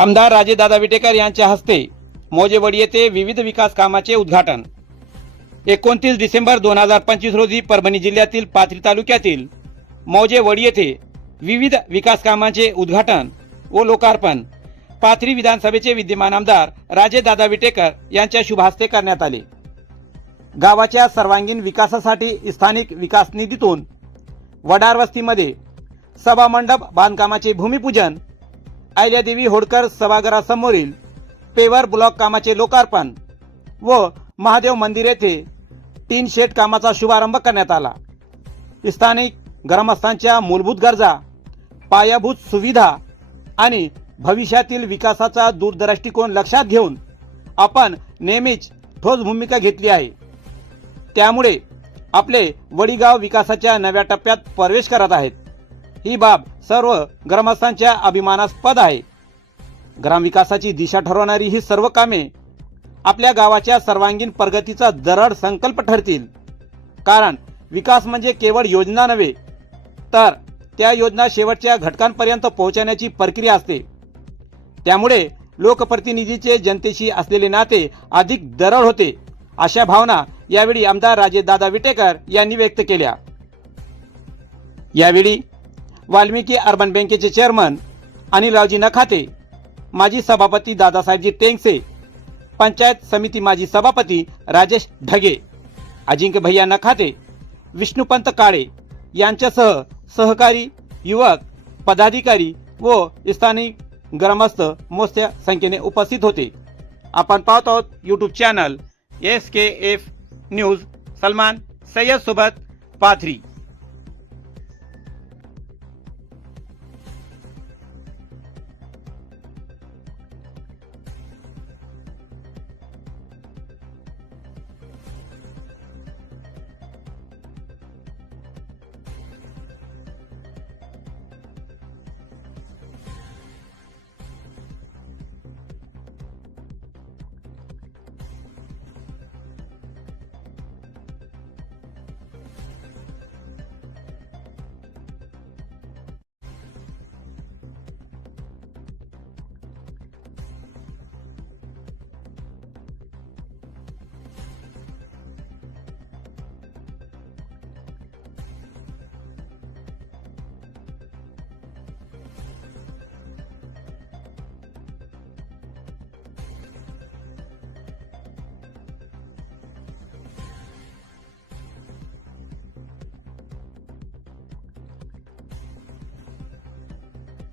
आमदार राजेदादा विटेकर यांच्या हस्ते मौजेवाडी येथे विविध विकास कामाचे उद्घाटन। 29 डिसेंबर 2025 रोजी परभणी जिल्ह्यातील पाथरी तालुक्यातील मौजेवाडी येथे विविध विकास कामांचे उद्घाटन व लोकार्पण पाथरी विधानसभेचे विद्यमान आमदार राजेदादा विटेकर यांच्या शुभ हस्ते करण्यात आले। गावाच्या सर्वांगीण विकासासाठी स्थानिक विकास निधीतून वडार वस्तीमध्ये सभा मंडप बांधकामाचे भूमिपूजन, अहिल्यादेवी होळकर सभागृहासमोरील पेवर ब्लॉक कामाचे लोकार्पण व महादेव मंदिर येथे टीन शेड कामाचा शुभारंभ करण्यात आला। स्थानिक ग्रामस्थांच्या मूलभूत गरजा, पायाभूत सुविधा आणि भविष्यातील विकासाचा दूरदृष्टिकोन लक्षात घेऊन आपण नेहमीच ठोस भूमिका घेतली आहे। त्यामुळे आपले वडीगाव विकासाच्या नव्या टप्प्यात प्रवेश करत आहेत। ही बाब सर्व ग्रामस्थांच्या अभिमानास्पद आहे। ग्रामविकासाची दिशा ठरवणारी ही सर्व कामे आपल्या गावाच्या सर्वांगीण प्रगतीचा दृढ संकल्प ठरतील। कारण विकास म्हणजे केवळ योजना नव्हे, तर त्या योजना शेवटच्या घटकांपर्यंत पोहोचण्याची प्रक्रिया असते। त्यामुळे लोकप्रतिनिधीचे जनतेशी असलेले नाते अधिक दृढ होते, अशा भावना यावेळी आमदार राजेदादा विटेकर यांनी व्यक्त केल्या। यावेळी वाल्मिकी अर्बन बँकेचे चेअरमन अनिलरावजी नखाते, माजी सभापती दादासाहेबजी टेंगसे, पंचायत समिती माजी सभापती राजेश ढगे, अजिंक्य भैया नखाते, विष्णुपंत काळे यांच्यासह सहकारी, युवक, पदाधिकारी व स्थानिक ग्रामस्थ मोठ्या संख्येने उपस्थित होते। आपण पाहत आहोत YouTube channel SKF news, Salman Sayyed सोबत पाथरी।